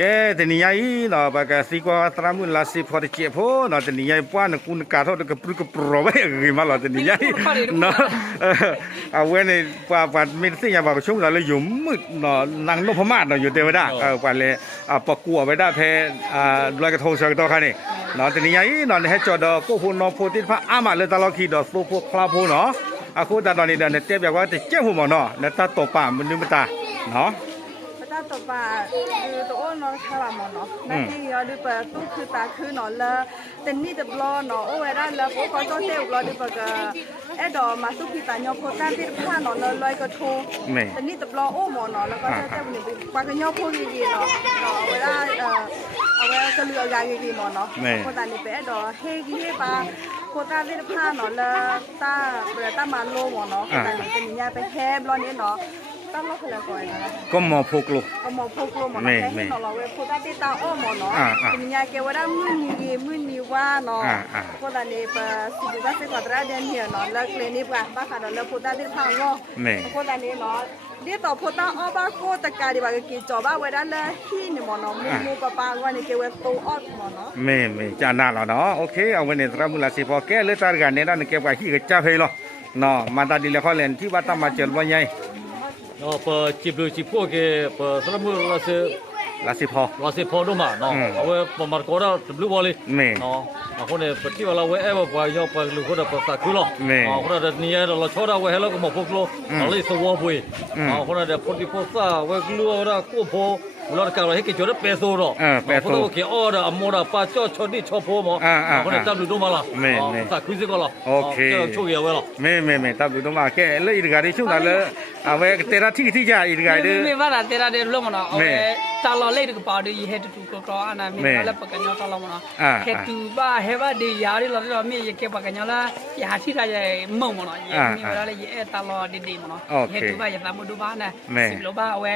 แกแต่นี่ยัยเนาะปากกาสิกว่าตรามุลาสิพอได้เจ็บพอเนาะแต่นี่ยัยป้านกุนกาทอดกับปรุกปรอไว้กี่มาหรอแต่นี่ยัยเนาะเอาไว้ในป่าไม่สิ่งอย่างแบบช่วงเราเลยอยู่มืดเนาะนางนพมาศเนาะอยู่เทวดาป่าเลยปะกัวไว้ได้แพ้ลอยกระทงเสกต่อค่ะนี่เนาะแต่นี่ยัยเนาะให้จอดก็พูนเนาะพูดพระอามาเลยตลอดขีดอกสู้พวกคลาพูเนาะคูตาตอนนี้เดินเตี้ยแบบว่าจะเจ้าหัวหมอเนาะแล้วตาตบป่ามันนึกมันตาเนาะตาตบป่าคือตัวอ้นเนาะชาวบ้านเนาะนั่นที่เราดูเปิดตู้คือตาคือเนาะแล้วแต่นี่จะบล้อเนาะโอ้ยได้แล้วพวกเขาต้องเที่ยวเราดูเปิดก็ไอ้ดอกมาสู้พี่ตาเนาะโคตรที่ผ้าเนาะลอยกระทงแต่นี่จะบล้อโอ้หมอเนาะแล้วก็จะเป็นปากกระยอพวกยีเนาะเวลาเอาไว้ก็เลือกยายีหมอเนาะโคตรนี่เป็นไอ้ดอกเฮกี้เฮปาโคตรที่ผ้าเนาะแล้วตาเวลาตามาโลหมอเนาะแต่นี่เป็นยาไปแคบล้อนี้เนาะตั้งล็อกเลยก่อนนะก็หมอพกลูกก็หมอพกลูกหมอแค่ให้เราเว้ยพูดได้ตาอ้อหมอเนาะเป็นยาเกี่ยวกับมือมีว่าเนาะพูดได้เปสิบวันสิบกว่าเดือนเหี่ยวเนาะแล้วเลยนี่ป่ะบ้าขาดแล้วพูดได้ทางงอพูดได้เนาะเดี๋ยวต่อพูดได้อ้อบ้าโคตรการดีบ้าก็กินจอบ้าไว้ได้เลยที่นี่หมอเนาะมูปะปางวันนี้เกี่ยวกับตัวอ้อหมอเนาะไม่จานหน้าเราเนาะโอเคเอาไว้ในตรามุลาสิพอแก้เลยตากันเนี่ยนั่นเกี่ยวกับที่กระจ้าเพลอเนาะมาตาดีเลยเขาเล่นที่ว่าตั้งมาเจอวันใหญ่จิบดูจิบพวกสระมือลาสิพอดูมาเนาะเอาไว้ประมาณก็ได้บลูบอลเลยเนาะคนเนี่ยปฏิวัติเราไว้ไปย่อไปลูกคนเดียวสักคือหรอคนเดียวนี่เราชอบเอาไว้ให้เราก็มาพกโลเราเลยสวอบุยคนเดียวพอดีพอซ่าไว้กลัวเรากู้พอเราการเราให้กิจวัตรเปโซหรอคนเดียวเกี่ยวอ้ออโมราป้าจ่อชนที่ชอบพอมั้งคนเดียวจับดูมาละสักคือสิก็ละโอเคช่วยเอาไว้หรอไม่จับดูมาแกเลยอีกการที่ช่วงนั้นเลยเอาไว้เตระที่จะอีกการเด้อไม่ว่าแต่ละเดือนลงมาเนาะเอาไว้ตลอดเลยก็ป่าวดีเฮตุก็กรออันนั้นมีอะไรปากกันยอตลอดมาเนาะเฮตุบ้าเฮว่าดียาที่เรามีเกี่ยวปากกันยอละยาที่เราจะมั่งมาเนาะมีเวลาเลยตลอดดีๆมาเนาะเฮตุบ้าอย่าตามมาดูบ้านนะสิบโลบ้าเอาไว้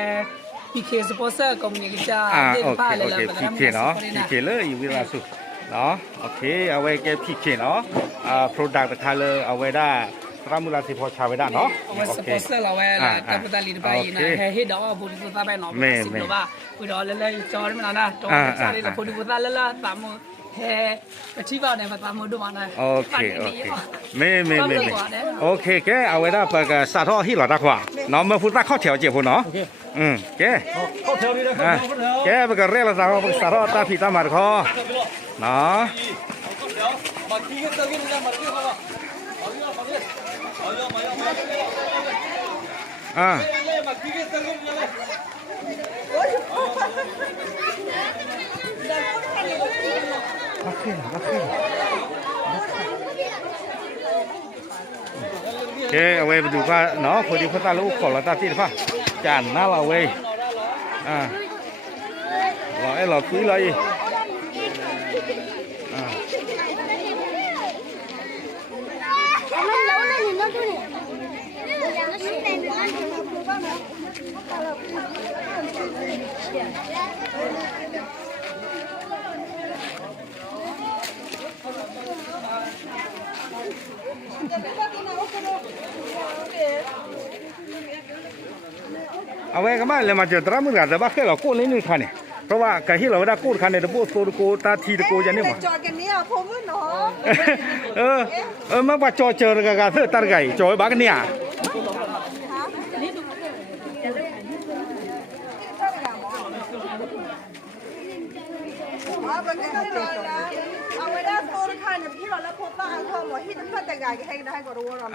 พี่เคสปอนเซอร์ก็มีกิจการเดินผ้าเลยพี่เคเนาะพี่เคเลยอยู่เวลาสุดเนาะโอเคเอาไว้แกพี่เคเนาะproduct คาเลยเอาไว้ได้ตรามุลาสิพอชาไว้ได้เนาะเอาไว้สปอนเซอร์เราไว้ละแต่พอตาลีไปนะเฮ็ดดอกบุญกุศลไปเนาะสิบโลบ้าคุยดอกเลยจอมันนะจอจารีบุญกุศลละตามเฮ้ปฏิบัติเนี่ยมาตามมือดูมานะโอเคไม่โอเคแกเอาไว้ได้ปากสาทอที่หลอดตาขวาเนาะมาพูดว่าเข้าแถวเจ็บหัวเนาะแกเข้าแถวนี้นะแกปากเรียกเราสาทอตาผีตาหมาดคอเนาะโอเคเอาไว้ไปดูว่าเนาะพอดีพ่อตาลูกขอเราตาที่ฟ้าจานหน้าเราเว้ยเราคุยเลยเอาไว้ก็มาเลยมาเจอตรามือกันแต่ว่าแค่เราโก้เล่นนี่ค่ะเนี่ยเพราะว่าการที่เราได้กูดคันเนี่ยเราโบ้โซโกตาทีโกยันนี่หมดจอดกันเนี่ยผมเนาะมาว่าจอเจอกันเสื้อตาไก่จอยบ้านเนี่ยเอาไว้ได้โซนค่ะเนี่ยที่เราแล้วพบป้าอังคอมว่าที่เพื่อนแต่งงานกันให้ได้ก็รู้เรา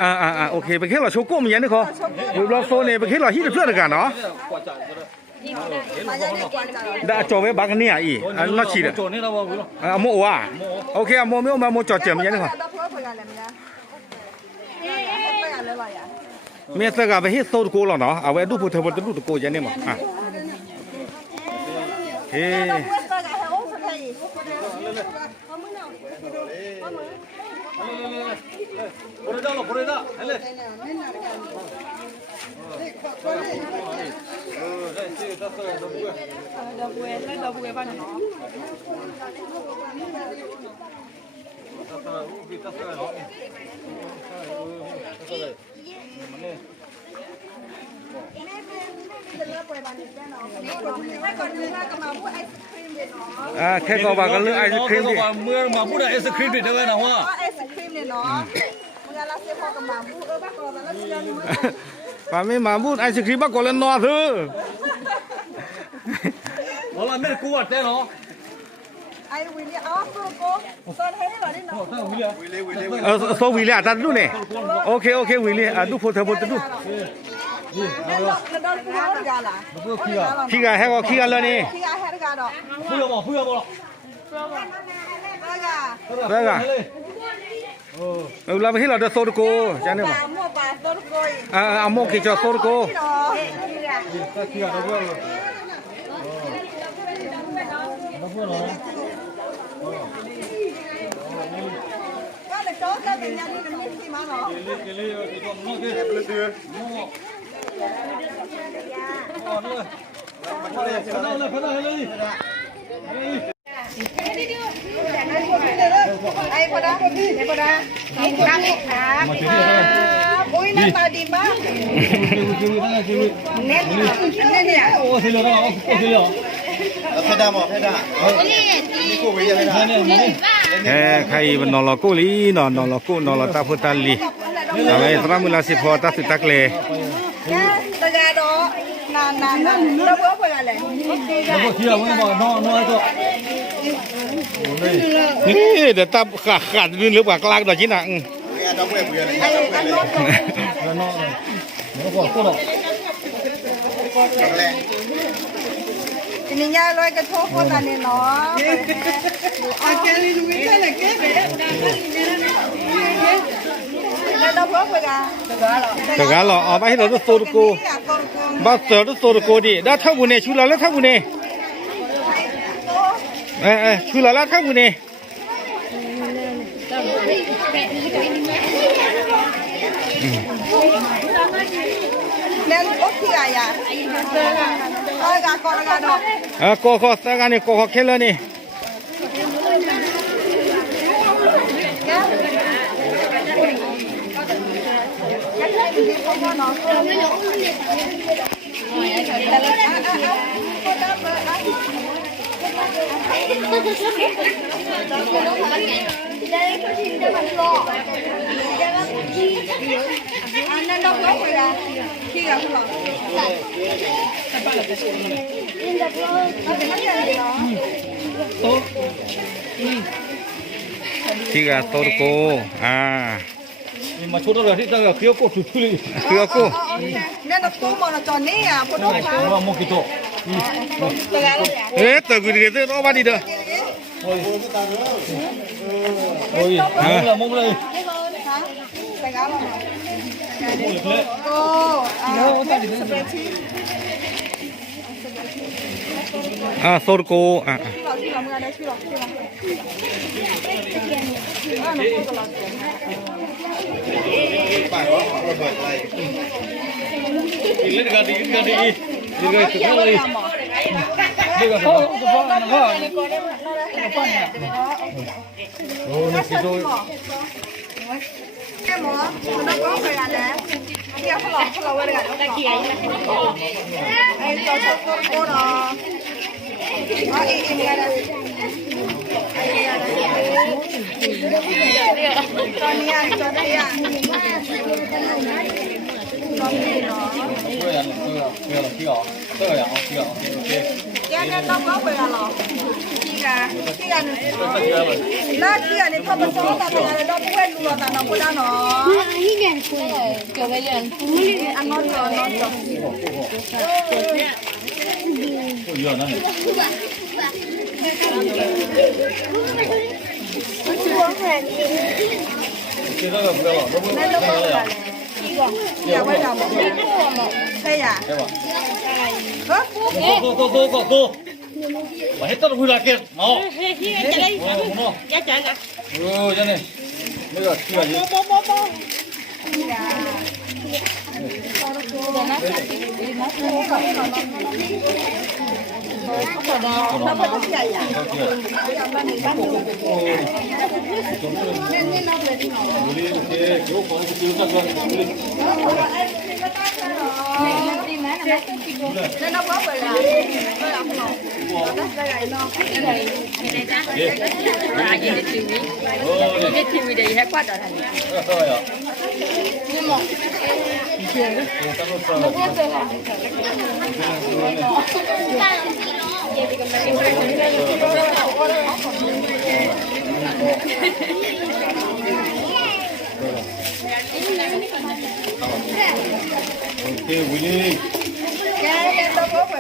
โอเคไปแค่เราโชว์ก้มยันนี่เขาเราโซนเนี่ยไปแค่เราที่เพื่อนกันเนาะได้จอไว้บ้านเนี่ยอีน่าชีดโม่ว่ะโอเคโม่ไม่มาโม่จอดเจอมันยันนี่เขาเมียเสกไปให้โซนโกแล้วเนาะเอาไว้ดูผู้เธอมาดูตะโกยันนี่มั้งเฮ้보내다 할래 너부에 봐냐 แค่ก็ว่ากันเรื่องไอศครีมดิ เมื่อมาพูดไอศครีมดิเด้อนะว่า ไอศครีมเนี่ยเนาะมึงอะไรเสียพอกับมาบูบ้าก่อนแล้วเชื่อมึง ป้าไม่มาพูดไอศครีมบ้าก่อนแล้วนอนเถอะ 我那没锅在喏。 ไอวิลเลียเอาโซโก้ตอนให้ได้หรอได้เนาะ 那回来。โซวิเลียตัดดูเนี่ยโอเควิเลียดูโพเธอโพเธอดู แล้วเราพูดกันล่ะ ขี้กาให้ก็ขี้กันเลยนี่ ที่อาให้กันดอก 不要不要不。 แล้วก็ เราไปที่เราจะโซดโกจังเนี่ย ปลาหม้อปลาต้นกล้วย เอาโมกิจโซดโก ขี้啊，都不要了。都不要了。 ก็เลยโจ๊กก็เป็นยังนี่มันไม่ที่มาหรอ 给力，这个那个。ไอ้พอดาไอ้พอดากินข้าวครับอุ้ยหน้าตาดีมากเน้นเนี่ย 我谁了？我谁了？ เพดาหมอเพดานี่กูวิยังเพดา ใครมันนอนรอกูลีนอนรอกูนอนรอตาพุตาลีอะไรสระมุลาสิพอตาสุตักเลย ตะกาดอนานเราเพิ่งไปกันเลย 我ขี้啊，我嘛弄一个。 นี่เดี๋ยวตาขาดหรือว่ากลางดอกชิ้นอ่ะ เนี่ยดอกเบี้ยเบี้ยเลย ไอ้อันโน้ต 我过了。 แรง ทีนี้ยายลอยกระทงคนอันนี้เนาะแกลีดูวิจัยเลยแกไปแล้วเราเพิ่งไปกัน แต่การหล่อเอาไปให้เราต้องโซดโกบ้าเสือต้องโซดโกดิได้เท่าบุญเนี่ยชูเราแล้วเท่าบุญเนี่ยชูเราแล้วเท่าบุญเนี่ย เล่นโอเคอะยาเอากากรกาดอก ก็สักการนี่ก็แค่เลยนี่ ที่กาโตโก你嘛抽到了，这个不要过出去了。 คือกู เนี่ยนักตู้มอนะจอนนี่อ่ะพอดูฟ้า 我没给到。 แต่กูเดี๋ยวเอาบ้านดีเด้อ 哎，懵了。 แต่งานเราโอ้สเปรย์ชีส โซโกที่เราเมื่อได้ที่เราป่าเขาระเบิดอะไร 你那个，这个怎么了？这个什么？哦，那其中。 แค่หมอเราก็ไปกันแล้วเที่ยวเราไว้กันไอ้จอชอบโก้เนาะอ๋อเอ็มกันนะตอนนี้ตอนนี้แกเนี่ยต้องก็ไปกันหรอที่กันแล้วที่กันนี่พอมาซ้อมแต่เป็นอะไรเราไม่เว้นรู้แต่เราพูดได้เนาะอันนอนจอนอนจอน 不一样，那里。这个不要了，这不要了。อยากไปทำใช่呀对吧？เฮ้ย 走，我还等着回来给，哦。一陣啊！哦，真的，那个这个。เราไปที่ใหญ่ใหญ่นี่เราเป็น nó bớt rồi là tôi làm không nó đây này nó cái TV đây hết quá rồi nhưng mà cái nó bớt rồi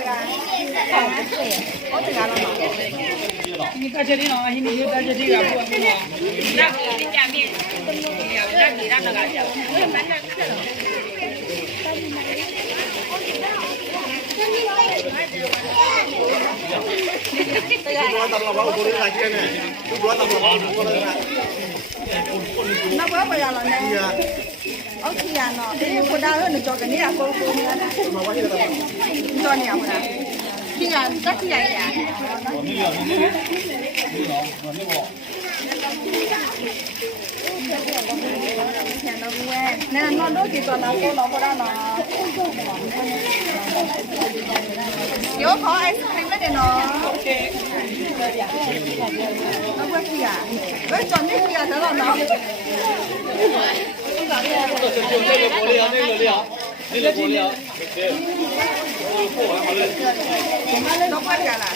là có thể làm nó ini tak jadi no ini tak jadi apa nak ini jamin ya udah kita nak aja nó bớt rồi là nè ở khi nó cái cô đau hơn cho cái này là cô cho nhiều nè khi là tất khi vậy à nên nó đôi khi toàn là cô nó có đang là nếu có ai xem cái này nó quét gì à với chọn cái gì à đó là nó nó quét cả là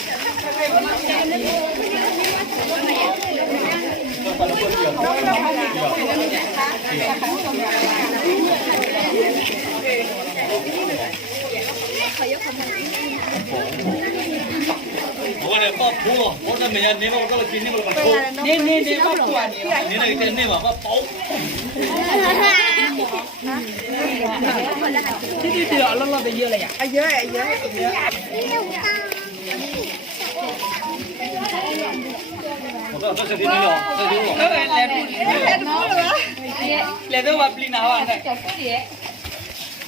我来把铺，我这每年你把我这个今年我把铺，你把铺啊你那个你把把包，这了的热了呀 à dưới à dưới我这是你了，这是我。来都把不拿完的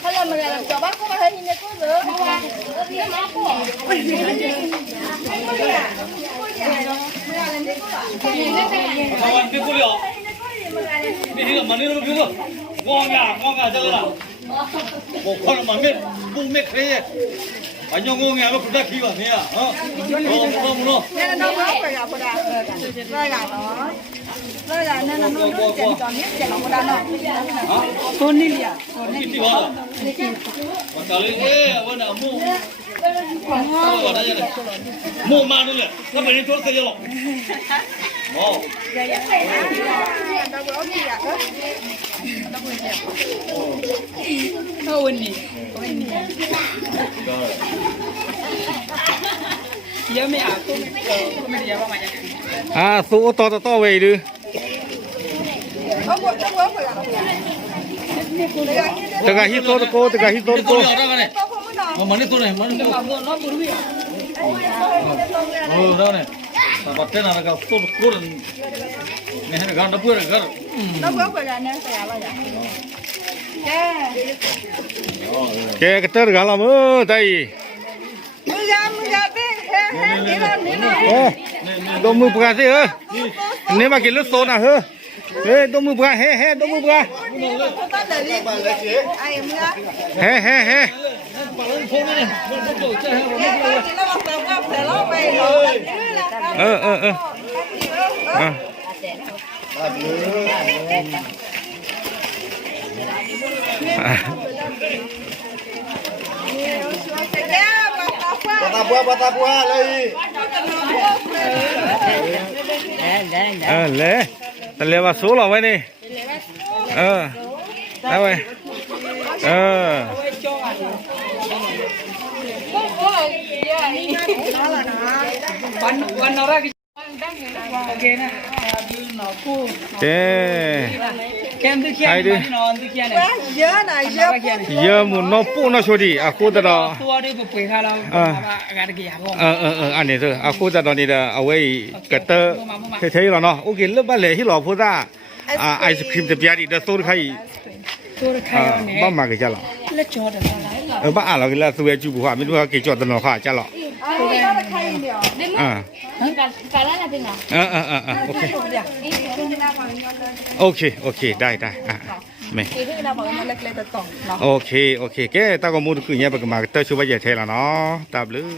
thôi là mình làm cho bác có mà thấy như thế có rửa完别不了，你这个门里头别个，光干这个了，我看了门面不没开耶，反正我眼不不带开吧你啊，不弄。 nên là nó bớt rồi gặp ra rồi là nó rồi là nên là nó chèn tròn nhất chèn của nó con đi à đi đi vào. Mà trả lời thế, vấn đề mua mà nữa, nó phải đi chỗ cái gì rồi. Ồ. nó bớt gì à thôi nhỉ giờ mẹ cô mẹ đi vào mà số to về đi nó bớt rồi tất cả hít tốt cô tất cả hít tốt cô Mà mình đi tôi này, mình đi tôi. nó bự đi Đó này. Mà bắt tên là cái tôi cô là này là gan nó bự rồi, nó bớt rồi là nên phải là cái tơ gà làm ơ đây mưa ra bên đi làm ô đồ mưa bùa gì ơ nếu mà cái nước sôi nào hơ ê đồ mưa bùa he đồ mưa bùa he Bata buah lagi. lẹ vào số là vậy đi đây vậy One nó ra cái okay nè nó cô kem thứ kia nó thứ kia này giờ một nó phụ nó số đi cô ta đó tua đi bộ quay khai lao gạt cái anh này thôi cô ta đó đi là ở đây cái tơ thấy rồi nó ok lớp ba lệ hi lò phụ ta ice cream thì bia đi đã số khai ba mà cái chả lọ lấy cho được ba à là cái là tôi chịu buồn mình đưa cái cho tao nó khá chả lọ ก็จะใครเดียว อ่า Kalian ada nggak? โอเคโอเคโอเคได้แม่ คือเราบอกว่าเล็กๆแต่ต่องเนาะ โอเคแกตาก็มูดคือเนี่ยปกมาเตอร์ชูว่าอย่าเทละเนาะตาบลือ